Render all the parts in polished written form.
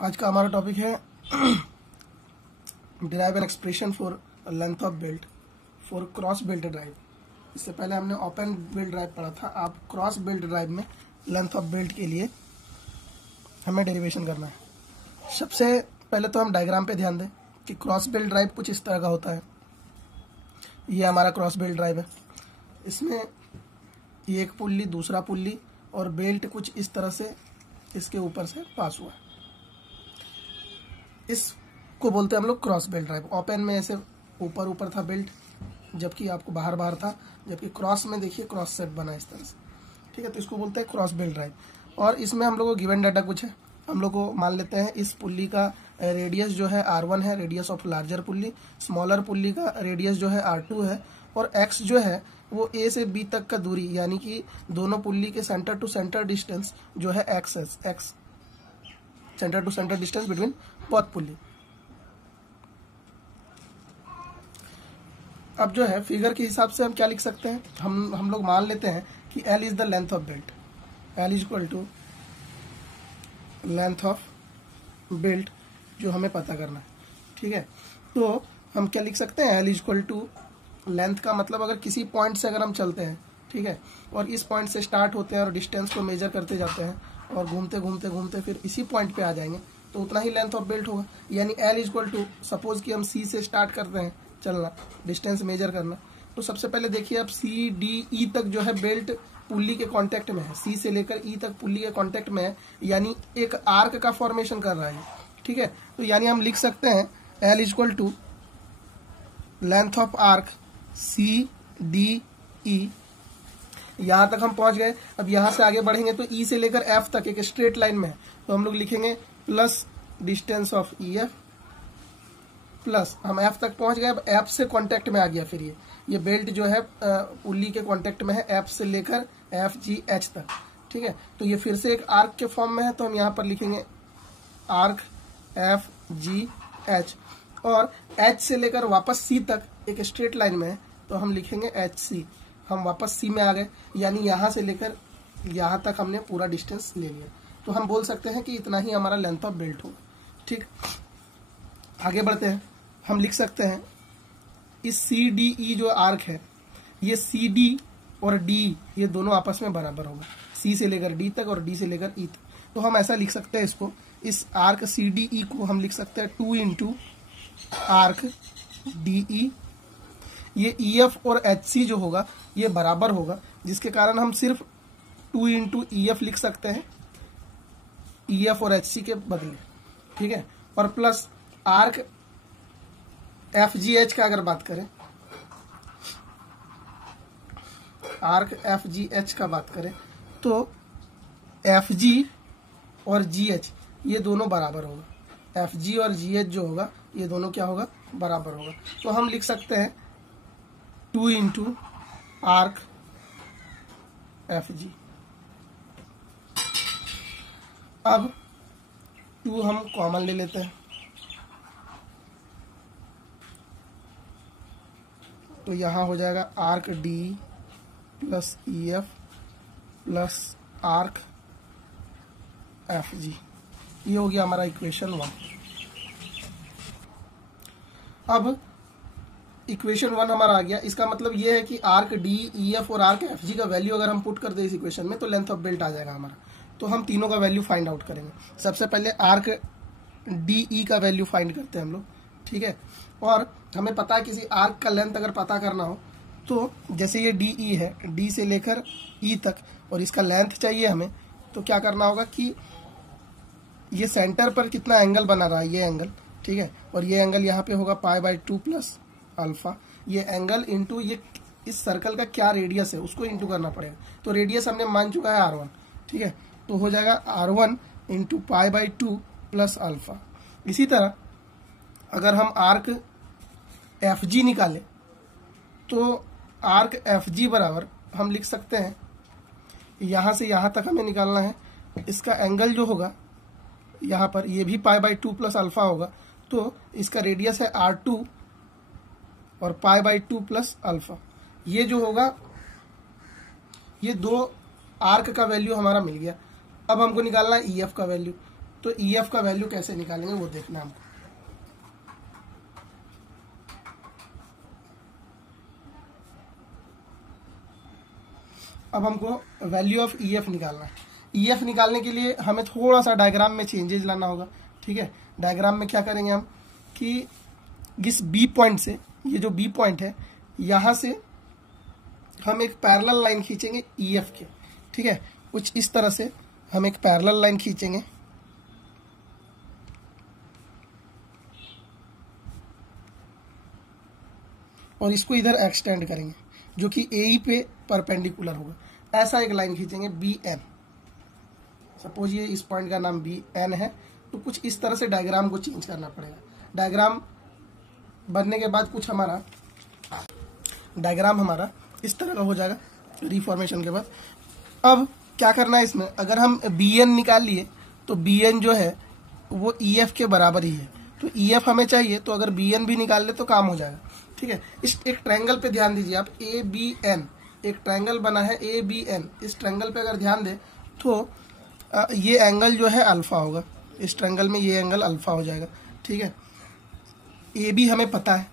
आज का हमारा टॉपिक है derive an expression for length of belt for cross belt drive. इससे पहले हमने ओपन बेल्ट ड्राइव पढ़ा था। आप क्रॉस बेल्ट ड्राइव में लेंथ ऑफ बेल्ट के लिए हमें डेरिवेशन करना है। सबसे पहले तो हम डायग्राम पे ध्यान दें कि क्रॉस बेल्ट ड्राइव कुछ इस तरह का होता है। ये हमारा क्रॉस बेल्ट ड्राइव है। इसमें एक पुल्ली, दूसरा पुल्ली और बेल्ट कुछ इस तरह से इसके ऊपर से पास हुआ है। इसको बोलते हैं हम लोग क्रॉस बेल्ट ड्राइव। ओपन में ऐसे ऊपर ऊपर था बेल्ट, जबकि आपको बाहर बाहर था, जबकि क्रॉस में देखिए क्रॉस सेट बना इस तरह से। ठीक है, तो इसको बोलते हैं क्रॉस बेल्ट ड्राइव। और इसमें हम लोग को गिवन डाटा कुछ है। हम लोग को मान लेते हैं इस पुल्ली का रेडियस जो है R1 है, radius of larger pulley. Smaller pulley का रेडियस जो है R2 है। और x जो है वो A से B तक का दूरी, यानी कि दोनों पुल्ली के सेंटर टू सेंटर डिस्टेंस जो है x है। x centre to centre distance between both pulley. अब जो है फिगर के हिसाब से हम क्या लिख सकते हैं, हम लोग मान लेते हैं कि L is the length of belt. L is equal to length of belt जो हमें पता करना है। ठीक है, तो हम क्या लिख सकते हैं, L is equal to length का मतलब अगर किसी पॉइंट से अगर हम चलते हैं, ठीक है, और इस पॉइंट से स्टार्ट होते हैं और डिस्टेंस को मेजर करते जाते हैं और घूमते घूमते घूमते फिर इसी पॉइंट पे आ जाएंगे, तो उतना ही लेंथ ऑफ बेल्ट होगा। यानी L is equal to, suppose कि हम C से स्टार्ट करते हैं चलना, डिस्टेंस मेजर करना, तो सबसे पहले देखिए अब CDE तक जो है बेल्ट पुल्ली के कांटेक्ट में है। C से लेकर E तक पुल्ली के कांटेक्ट में है, यानी एक आर्क का फॉर्मेशन कर रहा है। ठीक है, तो यानी हम लिख सकते हैं L is equal to length of arc CDE। यहां तक हम पहुंच गए। अब यहां से आगे बढ़ेंगे तो E से लेकर F तक एक स्ट्रेट लाइन में है, तो हम लोग लिखेंगे plus distance of EF plus, हम F तक पहुंच गए। अब F से कांटेक्ट में आ गया, फिर ये बेल्ट जो है पुल्ली के कांटेक्ट में है F से लेकर FGH तक। ठीक है, तो ये फिर से एक आर्क के फॉर्म में है, तो हम यहां पर लिखेंगे आर्क FGH। और H से लेकर वापस C तक एक स्ट्रेट लाइन में है, तो हम लिखेंगे HC। हम वापस C में आ गए, यानी यहां से लेकर यहां तक हमने पूरा डिस्टेंस ले लिया। तो हम बोल सकते हैं कि इतना ही हमारा लेंथ ऑफ बेल्ट होगा। ठीक, आगे बढ़ते हैं। हम लिख सकते हैं इस CDE जो आर्क है, ये CD और D ये दोनों आपस में बराबर होगा। C से लेकर D तक और D से लेकर E तक। तो हम ऐसा लिख सकते हैं इसको, इस आर्क CDE को हम लिख सकते हैं 2 इंटू आर्क DE। ये EF और HC जो होगा ये बराबर होगा, जिसके कारण हम सिर्फ 2 इंटू EF लिख सकते हैं EF और HC के बदले। ठीक है, और प्लस आर्क FGH का अगर बात करें, आर्क FGH का बात करें तो FG और GH ये दोनों बराबर होगा। FG और GH जो होगा ये दोनों क्या होगा, बराबर होगा। तो हम लिख सकते हैं 2 इंटू आर्क FG। अब 2 हम कॉमन ले लेते हैं, तो यहां हो जाएगा arc D plus EF plus arc FG। ये हो गया हमारा इक्वेशन 1। अब इक्वेशन 1 हमारा आ गया। इसका मतलब ये है कि आर्क D, EF और आर्क FG का वैल्यू अगर हम पुट कर दे इस इक्वेशन में, तो लेंथ ऑफ बेल्ट आ जाएगा हमारा। तो हम तीनों का वैल्यू फाइंड आउट करेंगे। सबसे पहले आर्क DE का वैल्यू फाइंड करते हैं हम लोग। ठीक है, और हमें पता है किसी आर्क का लेंथ अगर पता करना हो, तो जैसे ये DE है, D से लेकर E तक, और इसका लेंथ चाहिए हमें, तो क्या करना होगा कि ये सेंटर पर कितना एंगल बना रहा है, ये एंगल। ठीक है, और ये एंगल यहाँ पे होगा π/2 प्लस अल्फा। ये एंगल इंटू ये इस सर्कल का क्या रेडियस है उसको इंटू करना पड़ेगा। तो रेडियस हमने मान चुका है R1। ठीक है, तो हो जाएगा R1 इंटू π/2 प्लस अल्फा। इसी तरह अगर हम आर्क FG निकाले, तो आर्क FG बराबर हम लिख सकते हैं, यहां से यहां तक हमें निकालना है। इसका एंगल जो होगा यहां पर, ये भी π/2 प्लस अल्फा होगा, तो इसका रेडियस है R2 और π/2 प्लस अल्फा। ये जो होगा, ये दो आर्क का वैल्यू हमारा मिल गया। अब हमको निकालना है EF का वैल्यू। तो EF का वैल्यू कैसे निकालेंगे वो देखना है हमको। अब हमको वैल्यू ऑफ EF निकालना है। EF निकालने के लिए हमें थोड़ा सा डायग्राम में चेंजेस लाना होगा। ठीक है, डायग्राम में क्या करेंगे हम कि इस B पॉइंट से, ये जो B पॉइंट है, यहाँ से हम एक पैरेलल लाइन खींचेंगे EF के। ठीक है, कुछ इस तरह से हम एक पैरेलल लाइन खींचेंगे और इसको इधर एक्सटेंड करेंगे जो कि AE पे परपेंडिकुलर होगा। ऐसा एक लाइन खींचेंगे BN। सपोज ये इस पॉइंट का नाम BN है, तो कुछ इस तरह से डायग्राम को चेंज करना पड़ेगा। डायग्राम बनने के बाद कुछ हमारा डायग्राम हमारा इस तरह का हो जाएगा रिफॉर्मेशन के बाद। अब क्या करना है इसमें, अगर हम BN निकाल लिए तो BN जो है वो EF के बराबर ही है, तो EF हमें चाहिए, तो अगर BN भी निकाल ले तो काम हो जाएगा। ठीक है, इस एक ट्रायंगल पे ध्यान दीजिए आप, ABN, एक ट्रायंगल बना है ABN। इस ट्रायंगल पे अगर ध्यान दे तो ये एंगल जो है अल्फा होगा, इस ट्रायंगल में ये एंगल अल्फा हो जाएगा। ठीक है, AB हमें पता है।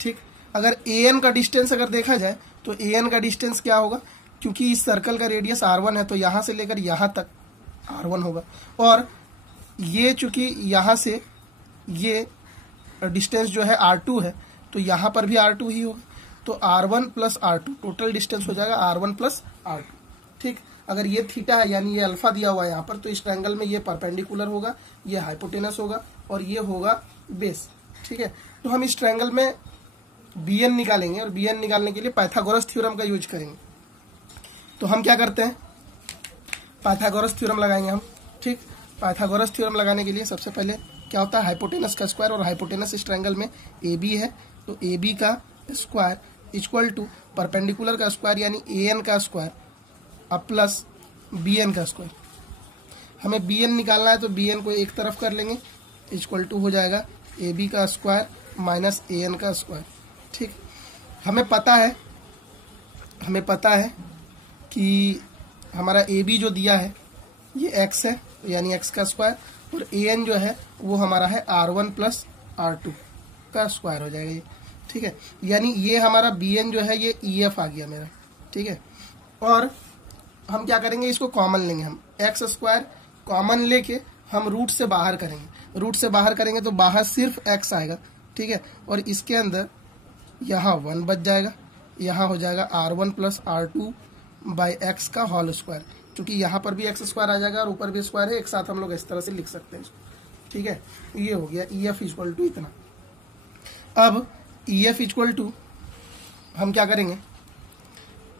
ठीक, अगर AN का डिस्टेंस अगर देखा जाए तो AN का डिस्टेंस क्या होगा, क्योंकि इस सर्कल का रेडियस R1 है तो यहाँ से लेकर यहाँ तक R1 होगा, और ये चूंकि यहाँ से ये डिस्टेंस जो है R2 है तो यहाँ पर भी R2 ही होगा, तो R1 plus R2 total distance हो जाएगा R1 प्लस R2। ठीक, अगर ये थीटा है यानी ये अल्फा दिया हुआ है यहाँ पर, तो इस ट्रायंगल में ये परपेंडिकुलर होगा, ये हाइपोटेनस होगा और ये होगा बेस। ठीक है, तो हम इस ट्रायंगल में BN निकालेंगे और BN निकालने के लिए पाइथागोरस थ्योरम का यूज करेंगे। तो हम क्या करते हैं, पाइथागोरस थ्योरम लगाएंगे हम। ठीक, पाइथागोरस थ्योरम लगाने के लिए सबसे पहले क्या होता है, हाइपोटेनस का स्क्वायर, और हाइपोटेनस इस ट्रायंगल में AB है, तो AB का स्क्वायर इक्वल टू परपेंडिकुलर का स्क्वायर यानी AN का स्क्वायर अब प्लस BN का स्क्वायर। हमें BN निकालना है तो BN को एक तरफ कर लेंगे, इक्वल टू हो जाएगा AB का स्क्वायर माइनस AN का स्क्वायर। ठीक, हमें पता है कि हमारा AB जो दिया है ये x है यानी x का स्क्वायर, और AN जो है वो हमारा है R1 प्लस R2 का स्क्वायर हो जाएगा ये। ठीक है, यानी ये हमारा BN जो है ये EF आ गया मेरा। ठीक है, और हम क्या करेंगे, इसको कॉमन लेंगे, हम x स्क्वायर कॉमन लेके हम रूट से बाहर करेंगे। रूट से बाहर करेंगे तो बाहर सिर्फ x आएगा। ठीक है, और इसके अंदर यहाँ 1 बच जाएगा, यहाँ हो जाएगा R1 plus R2 by x का होल स्क्वायर, क्योंकि यहाँ पर भी एक्स स्क्वायर आ जाएगा और ऊपर भी स्क्वायर है, एक साथ हम लोग इस तरह से लिख सकते हैं इसको। ठीक है, ये हो गया EF इक्वल टू इतना। अब EF इक्वल टू हम क्या करेंगे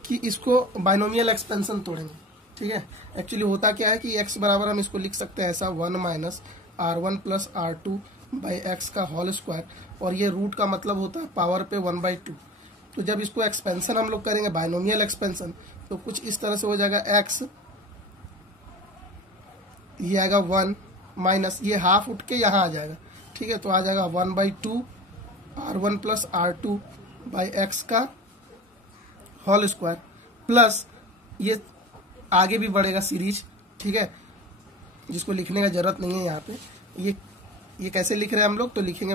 कि इसको बाइनोमियल एक्सपेंशन तोड़ेंगे। ठीक है, एक्चुअली होता क्या है कि x बराबर हम इसको लिख सकते हैं ऐसा 1 minus R1 plus R2 by x का होल स्क्वायर, और ये रूट का मतलब होता है पावर पे 1/2। तो जब इसको एक्सपेंशन हम लोग करेंगे बाइनोमियल एक्सपेंशन, तो कुछ इस तरह से हो जाएगा x, ये आएगा 1 माइनस ये हाफ उठ के यहाँ आ जाएगा। ठीक है, तो आ जाएगा 1/2 R1 plus R2 by x का होल स्क्वायर, प्लस ये आगे भी बढ़ेगा सीरीज। ठीक है, जिसको लिखने का जरूरत नहीं है यहाँ पे। ये कैसे लिख रहे हैं हम लोग, तो लिखेंगे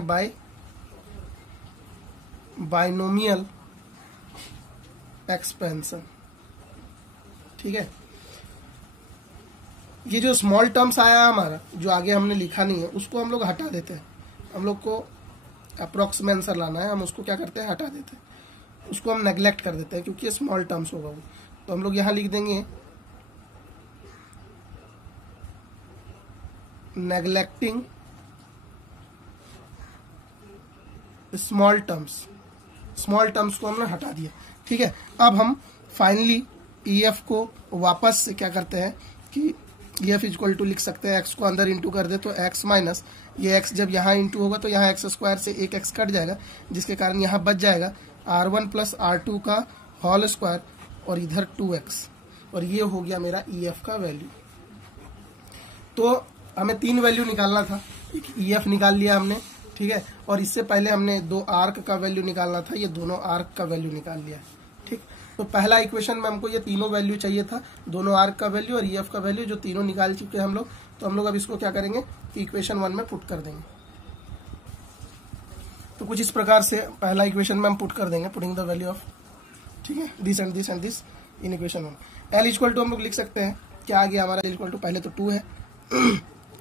बाइनोमियल एक्सपेंशन। ठीक है, ये जो स्मॉल टर्म्स आया हमारा, जो आगे हमने लिखा नहीं है, उसको हम लोग हटा देते हैं। हम लोग को अप्रोक्स में आंसर लाना है, हम उसको क्या करते हैं, हटा देते हैं, उसको हम नेग्लेक्ट कर देते हैं, क्योंकि ये स्मॉल टर्म्स होगा वो। तो हम लोग यहाँ लिख देंगे नेग्लेक्टिंग स्मॉल टर्म्स को हमने हटा दिया। ठीक है, अब हम फाइनली EF को वापस से क्या करते हैं कि EF इक्वल टू लिख सकते हैं, x को अंदर इंटू कर दे तो x माइनस ये x जब यहाँ इंटू होगा तो यहाँ x स्क्वायर से एक x कट जाएगा, जिसके कारण यहाँ बच जाएगा R1 प्लस R2 का होल स्क्वायर और इधर 2x, और ये हो गया मेरा EF का वैल्यू। तो हमें 3 वैल्यू निकालना था, एक EF निकाल लिया हमने। ठीक है, और इससे पहले हमने 2 आर्क का वैल्यू निकालना था, ये दोनों आर्क का वैल्यू निकाल लिया। ठीक, तो पहला इक्वेशन में हमको ये तीनों वैल्यू चाहिए था, दोनों आर्क का वैल्यू और ईएफ का वैल्यू, जो तीनों निकाल चुके हैं हम लोग। तो हम लोग अब इसको क्या करेंगे कि इक्वेशन 1 में पुट कर देंगे। तो कुछ इस प्रकार से पहला इक्वेशन में हम पुट कर देंगे, पुटिंग द वैल्यू ऑफ, ठीक है, this and this and this in equation 1। L equal to हम लोग लिख सकते हैं, क्या आ गया हमारा, एल इक्वल टू पहले तो 2 है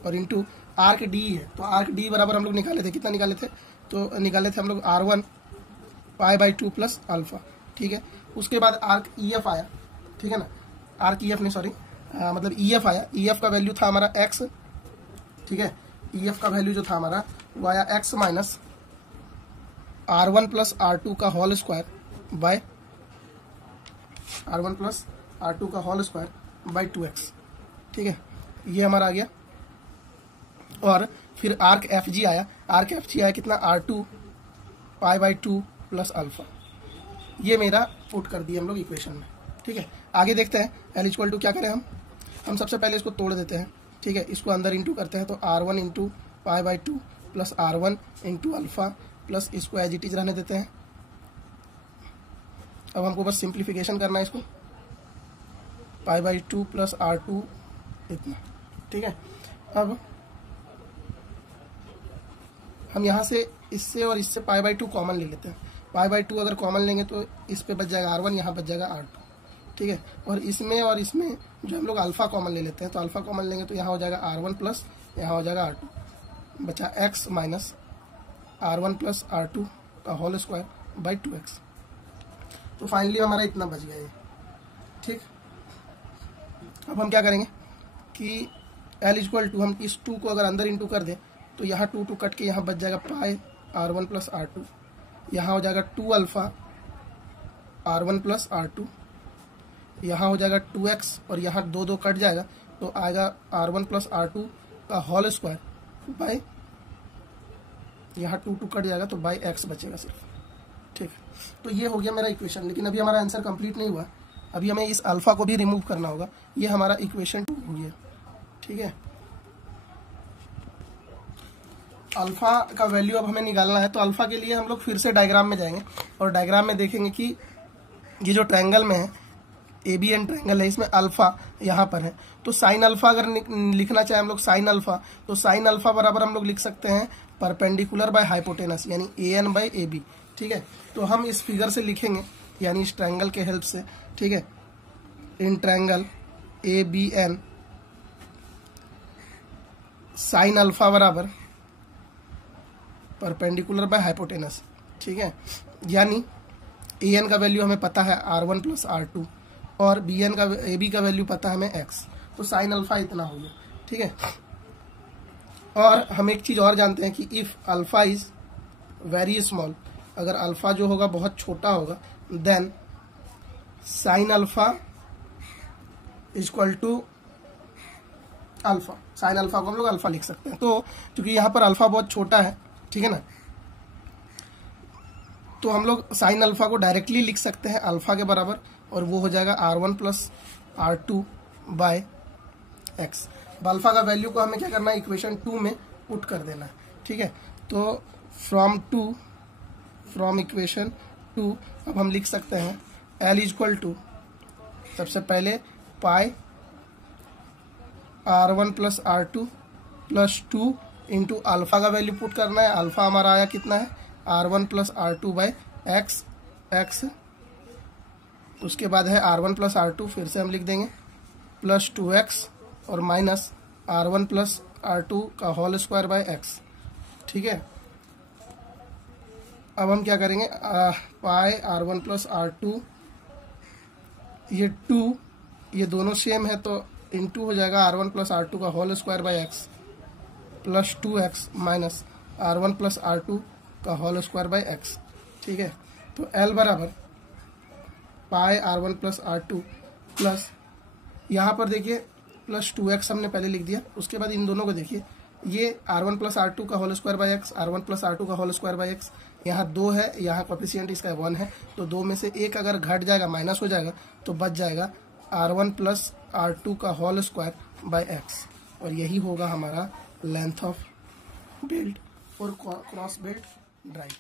और इंटू आर्क डी है। तो आर्क डी बराबर हम लोग निकाले थे, कितना निकाले थे, तो निकाले थे हम लोग R1 π/2 प्लस अल्फा, ठीक है। उसके बाद आर्क EF आया, ठीक है ना, आर्क EF नहीं सॉरी मतलब EF आया। EF का वैल्यू था हमारा x, ठीक है। EF का वैल्यू जो था हमारा वो आया x minus R1 plus R2 का whole square bye R1 plus R2 का होल स्क्वायर बाय 2x, ठीक है, ये हमारा आ गया। और फिर आर्क FG आया, आर्क FG आया कितना, R2 π/2 प्लस अल्फा। ये मेरा पुट कर दिए हम लोग इक्वेशन में, ठीक है। आगे देखते हैं एल इक्वल टू क्या करें हम सबसे पहले इसको तोड़ देते हैं, ठीक है। इसको अंदर इंटू करते हैं, तो R1 into π/2 plus R1 into alpha plus इसको एज इट इज रहने देते हैं। अब हमको बस सिंप्लीफिकेशन करना है इसको, π/2 प्लस R2 इतना, ठीक है। अब हम यहाँ से इससे और इससे π/2 कॉमन ले लेते हैं। π/2 अगर कॉमन लेंगे तो इस पे बच जाएगा R1, यहाँ बच जाएगा R2, ठीक है। और इसमें जो हम लोग अल्फा कॉमन ले लेते हैं, तो अल्फा कॉमन लेंगे तो यहाँ हो जाएगा R1 प्लस यहाँ हो जाएगा R2, बचा x minus R1 plus R2 का होल स्क्वायर बाई 2x। तो फाइनली हमारा इतना बच गया ये, ठीक। अब हम क्या करेंगे कि L इक्वल टू, हम इस 2 को अगर अंदर इंटू कर दें तो यहाँ 2 कट के यहाँ बच जाएगा पाई R1 प्लस R2, यहाँ हो जाएगा 2 अल्फा R1 प्लस R2, यहाँ हो जाएगा 2x और यहाँ 2 कट जाएगा तो आएगा R1 प्लस R2 का होल स्क्वायर बाई, यहाँ 2 कट जाएगा तो बाई x बचेगा सिर्फ, ठीक। तो ये हो गया मेरा इक्वेशन, लेकिन अभी हमारा आंसर कंप्लीट नहीं हुआ, अभी हमें इस अल्फा को भी रिमूव करना होगा। ये हमारा इक्वेशन 2 हो गया, ठीक है। अल्फा का वैल्यू अब हमें निकालना है, तो अल्फा के लिए हम लोग फिर से डायग्राम में जाएंगे और डायग्राम में देखेंगे कि ये जो ट्रायंगल में है, ABN ट्रायंगल है, इसमें अल्फा यहाँ पर है। तो साइन अल्फा अगर लिखना चाहे हम लोग साइन अल्फा, तो साइन अल्फा बराबर हम लोग लिख सकते हैं परपेंडिकुलर बाय हाइपोटेनस, यानी AN बाय AB, ठीक है। तो हम इस फिगर से लिखेंगे, यानी इस ट्रायंगल के हेल्प से, ठीक है। In triangle ABN sine alpha बराबर परपेंडिकुलर बाय हाइपोटेनस, ठीक है। यानी AN का वैल्यू हमें पता है R1 प्लस R2 और AB का वैल्यू पता है हमें x, तो साइन अल्फा इतना हो गया, ठीक है। और हम एक चीज और जानते हैं कि if alpha is very small, अगर अल्फा जो होगा बहुत छोटा होगा, then sine alpha equal to alpha, sine alpha को हम लोग अल्फा लिख सकते हैं। तो क्योंकि यहाँ पर अल्फा बहुत छोटा है, ठीक है ना, तो हम लोग साइन अल्फा को डायरेक्टली लिख सकते हैं अल्फा के बराबर, और वो हो जाएगा R1 plus R2 by x। Alpha का वैल्यू को हमें क्या करना है, इक्वेशन 2 में पुट कर देना है, ठीक है। तो फ्रॉम इक्वेशन 2 अब हम लिख सकते हैं L इक्वल टू, सबसे पहले पाई R1 plus R2 plus 2 into alpha का वैल्यू पुट करना है। अल्फा हमारा आया कितना है, R1 plus R2 by x, उसके बाद है R1 प्लस R2, फिर से हम लिख देंगे प्लस 2x और माइनस R1 प्लस R2 का होल स्क्वायर बाय x, ठीक है। अब हम क्या करेंगे, पाई R1 प्लस R2, ये 2 ये दोनों सेम है तो इंटू हो जाएगा R1 प्लस R2 का whole square by x plus 2x minus R1 plus R2 का होल स्क्वायर बाय x, ठीक है। तो L बराबर पाई R1 प्लस R2 प्लस, यहाँ पर देखिए प्लस 2x हमने पहले लिख दिया, उसके बाद इन दोनों को देखिए, ये R1 प्लस R2 का whole square by x, R1 plus R2 का होल स्क्वायर बाय x, यहाँ 2 है, यहाँ कोएफिशिएंट इसका 1 है, तो 2 में से एक अगर घट जाएगा माइनस हो जाएगा तो बच जाएगा R1 प्लस R2 का होल स्क्वायर बाय x, और यही होगा हमारा लेंथ ऑफ बेल्ट और क्रॉस बेल्ट ड्राइव।